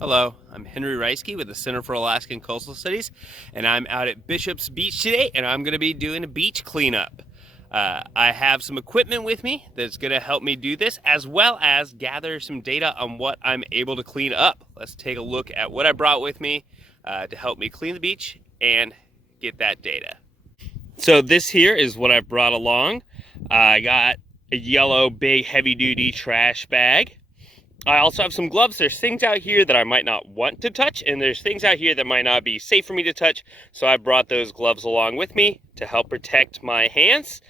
Hello, I'm Henry Reisky with the Center for Alaskan Coastal Studies, and I'm out at Bishop's Beach today, and I'm going to be doing a beach cleanup. I have some equipment with me that's going to help me do this, as well as gather some data on what I'm able to clean up. Let's take a look at what I brought with me to help me clean the beach and get that data. So this here is what I've brought along. I got a yellow, big, heavy-duty trash bag. I also have some gloves. There's things out here that I might not want to touch, and there's things out here that might not be safe for me to touch, so I brought those gloves along with me to help protect my hands.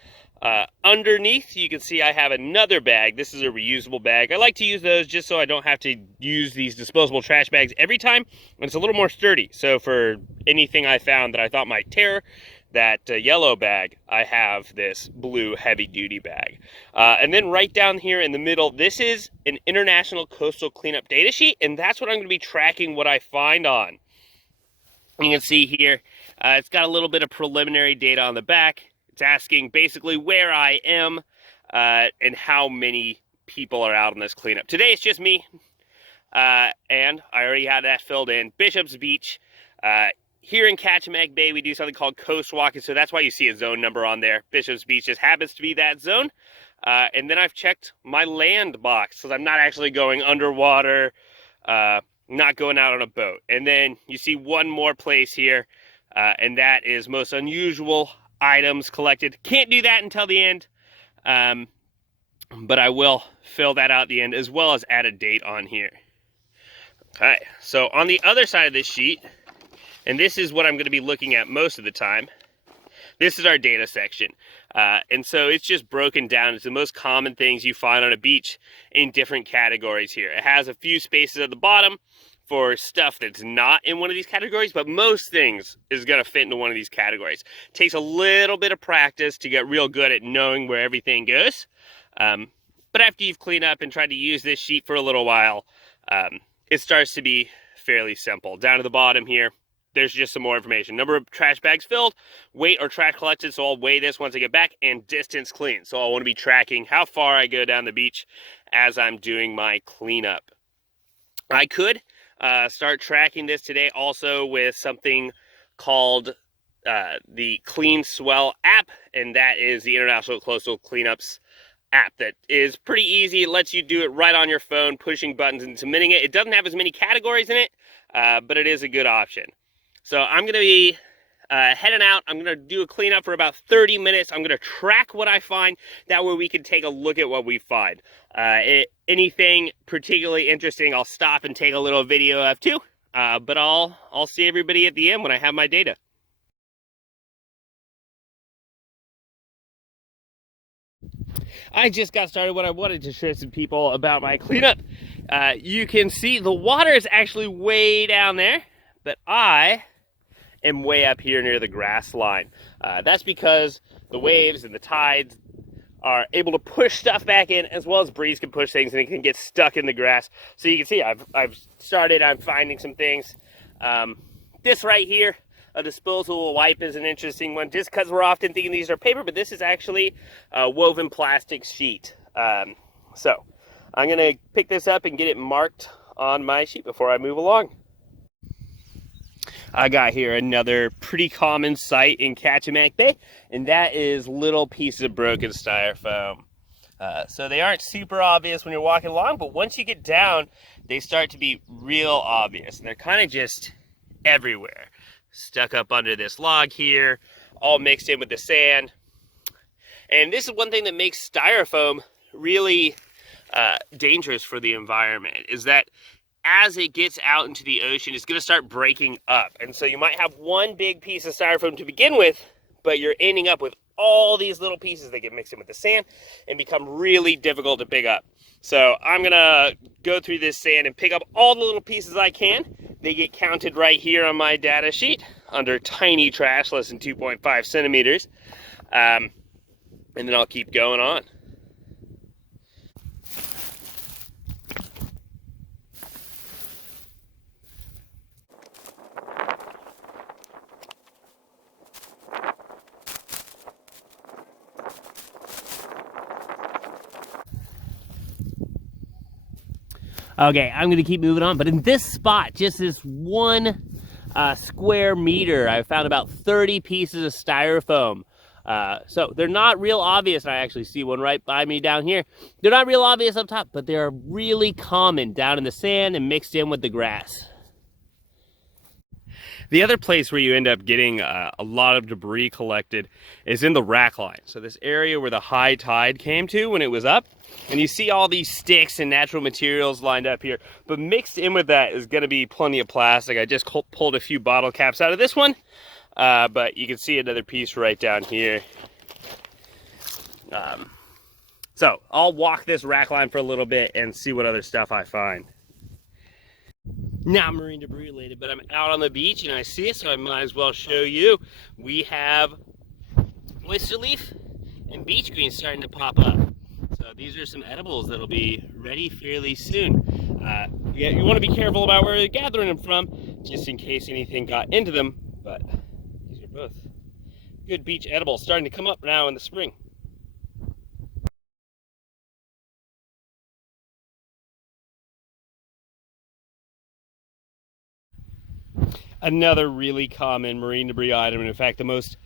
Underneath, you can see I have another bag. This is a reusable bag. I like to use those just so I don't have to use these disposable trash bags every time, and it's a little more sturdy. So for anything I found that I thought might tear that yellow bag, I have this blue heavy-duty bag. And then right down here in the middle, this is an International Coastal Cleanup data sheet, and that's what I'm going to be tracking what I find on. You can see here, it's got a little bit of preliminary data on the back. It's asking basically where I am and how many people are out on this cleanup. Today it's just me, and I already had that filled in. Bishop's Beach. Here in Kachemak Bay, we do something called coast walking, so that's why you see a zone number on there. Bishop's Beach just happens to be that zone. And then I've checked my land box, so I'm not actually going underwater, not going out on a boat. And then you see one more place here, and that is most unusual items collected. Can't do that until the end, but I will fill that out at the end, as well as add a date on here. Okay, so on the other side of this sheet, and this is what I'm going to be looking at most of the time, this is our data section. And so it's just broken down into the most common things you find on a beach in different categories here. It has a few spaces at the bottom for stuff that's not in one of these categories, but most things is going to fit into one of these categories. It takes a little bit of practice to get real good at knowing where everything goes. But after you've cleaned up and tried to use this sheet for a little while, it starts to be fairly simple. Down to the bottom here, there's just some more information. Number of trash bags filled, weight or trash collected, so I'll weigh this once I get back, and distance cleaned. So I want to be tracking how far I go down the beach as I'm doing my cleanup. I could start tracking this today also with something called the Clean Swell app, and that is the International Coastal Cleanups app that is pretty easy. It lets you do it right on your phone, pushing buttons and submitting it. It doesn't have as many categories in it, but it is a good option. So I'm going to be heading out. I'm going to do a cleanup for about 30 minutes. I'm going to track what I find. That way we can take a look at what we find. Anything particularly interesting, I'll stop and take a little video of too. But I'll see everybody at the end when I have my data. I just got started when I wanted to share some people about my cleanup. You can see the water is actually way down there, but I am way up here near the grass line. That's because the waves and the tides are able to push stuff back in, as well as breeze can push things and it can get stuck in the grass. So you can see I'm finding some things. This right here, a disposable wipe, is an interesting one, just because we're often thinking these are paper, but this is actually a woven plastic sheet. So I'm gonna pick this up and get it marked on my sheet before I move along. I got here another pretty common sight in Kachemak Bay, and that is little pieces of broken styrofoam. So they aren't super obvious when you're walking along, but once you get down, they start to be real obvious. And they're kind of just everywhere. Stuck up under this log here, all mixed in with the sand. And this is one thing that makes styrofoam really dangerous for the environment, is that as it gets out into the ocean, it's going to start breaking up. And so you might have one big piece of styrofoam to begin with, but you're ending up with all these little pieces that get mixed in with the sand and become really difficult to pick up. So I'm going to go through this sand and pick up all the little pieces I can. They get counted right here on my data sheet under tiny trash, less than 2.5 centimeters. And then I'll keep going on. Okay, I'm gonna keep moving on, but in this spot, just this one square meter, I found about 30 pieces of styrofoam. So they're not real obvious, and I actually see one right by me down here. They're not real obvious up top, but they're really common down in the sand and mixed in with the grass. The other place where you end up getting a lot of debris collected is in the rack line. So this area where the high tide came to when it was up, and you see all these sticks and natural materials lined up here, but mixed in with that is gonna be plenty of plastic. I just pulled a few bottle caps out of this one, but you can see another piece right down here. So I'll walk this rack line for a little bit and see what other stuff I find. Not marine debris related, but I'm out on the beach and I see it, so I might as well show you. We have oyster leaf and beach greens starting to pop up. So these are some edibles that'll be ready fairly soon. Yeah, you want to be careful about where you're gathering them from, just in case anything got into them, but these are both good beach edibles starting to come up now in the spring. Another really common marine debris item, and in fact the most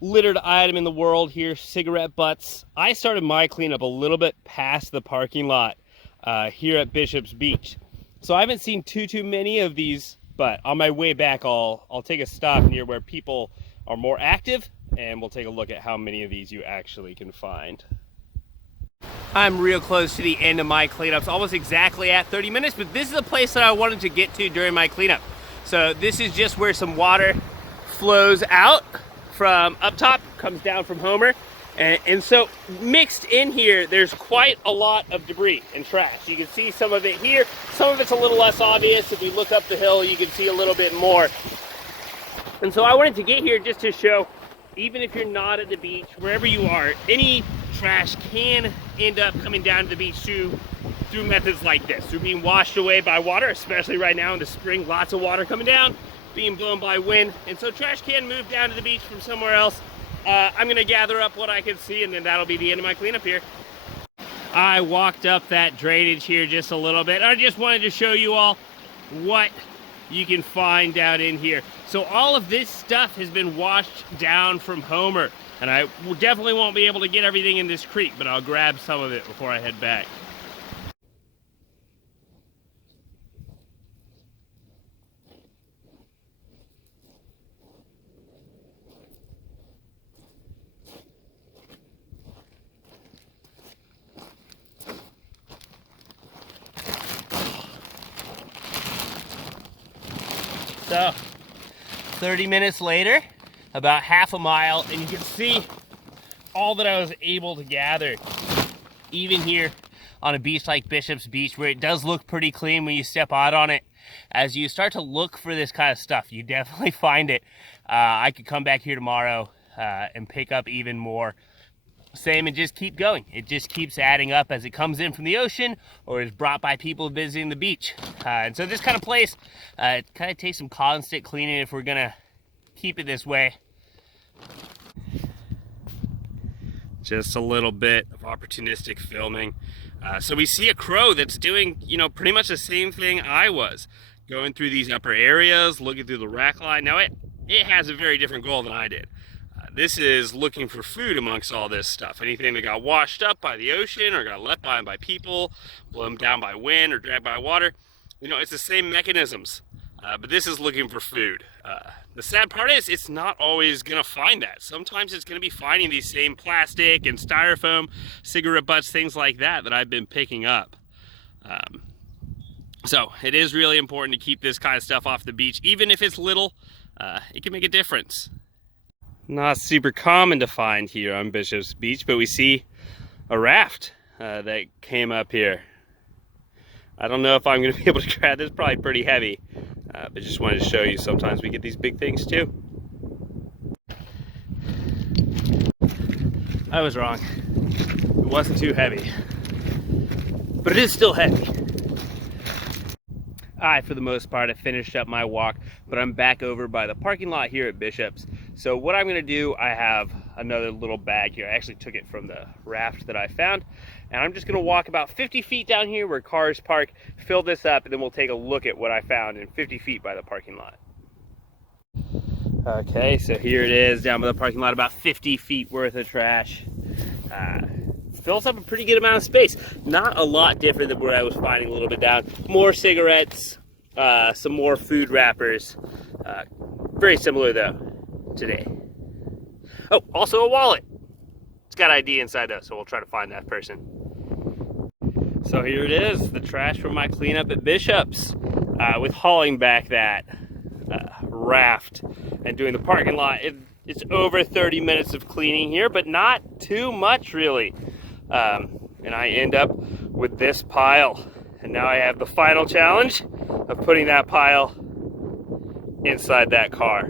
littered item in the world here, cigarette butts. I started my cleanup a little bit past the parking lot here at Bishop's Beach. So I haven't seen too many of these, but on my way back I'll take a stop near where people are more active and we'll take a look at how many of these you actually can find. I'm real close to the end of my cleanups, almost exactly at 30 minutes, but this is a place that I wanted to get to during my cleanup. So this is just where some water flows out from up top, comes down from Homer. And so mixed in here, there's quite a lot of debris and trash. You can see some of it here. Some of it's a little less obvious. If you look up the hill, you can see a little bit more. And so I wanted to get here just to show, even if you're not at the beach, wherever you are, any trash can end up coming down to the beach through methods like this, through being washed away by water, especially right now in the spring, lots of water coming down, being blown by wind, and so trash can move down to the beach from somewhere else. I'm gonna gather up what I can see, and then that'll be the end of my cleanup here. I walked up that drainage here just a little bit. I just wanted to show you all what you can find down in here. So all of this stuff has been washed down from Homer, and I definitely won't be able to get everything in this creek, but I'll grab some of it before I head back. So 30 minutes later, about half a mile, and you can see all that I was able to gather. Even here on a beach like Bishop's Beach, where it does look pretty clean when you step out on it, as you start to look for this kind of stuff, you definitely find it. I could come back here tomorrow and pick up even more. Same, and just keep going. It just keeps adding up as it comes in from the ocean or is brought by people visiting the beach. And so this kind of place, it kind of takes some constant cleaning if we're gonna keep it this way. Just a little bit of opportunistic filming. So we see a crow that's doing, pretty much the same thing I was. Going through these upper areas, looking through the rack line. Now it has a very different goal than I did. This is looking for food amongst all this stuff. Anything that got washed up by the ocean or got left by people, blown down by wind or dragged by water. It's the same mechanisms, but this is looking for food. The sad part is it's not always gonna find that. Sometimes it's gonna be finding these same plastic and styrofoam, cigarette butts, things like that I've been picking up. So it is really important to keep this kind of stuff off the beach. Even if it's little, it can make a difference. Not super common to find here on Bishop's Beach, but we see a raft that came up here. I don't know if I'm going to be able to grab this, probably pretty heavy, but just wanted to show you sometimes we get these big things too. I was wrong. It wasn't too heavy, but it is still heavy. For the most part, I finished up my walk, but I'm back over by the parking lot here at Bishop's. So what I'm gonna do, I have another little bag here. I actually took it from the raft that I found. And I'm just gonna walk about 50 feet down here where cars park, fill this up, and then we'll take a look at what I found in 50 feet by the parking lot. Okay, so here it is down by the parking lot, about 50 feet worth of trash. Fills up a pretty good amount of space. Not a lot different than what I was finding a little bit down. More cigarettes, some more food wrappers. Very similar though today. Oh, also a wallet. It's got ID inside though, so we'll try to find that person. So here it is, the trash from my cleanup at Bishop's, with hauling back that raft and doing the parking lot. It's over 30 minutes of cleaning here, but not too much really. And I end up with this pile. And now I have the final challenge of putting that pile inside that car.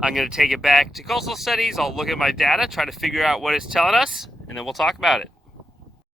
I'm going to take it back to Coastal Studies. I'll look at my data, try to figure out what it's telling us, and then we'll talk about it.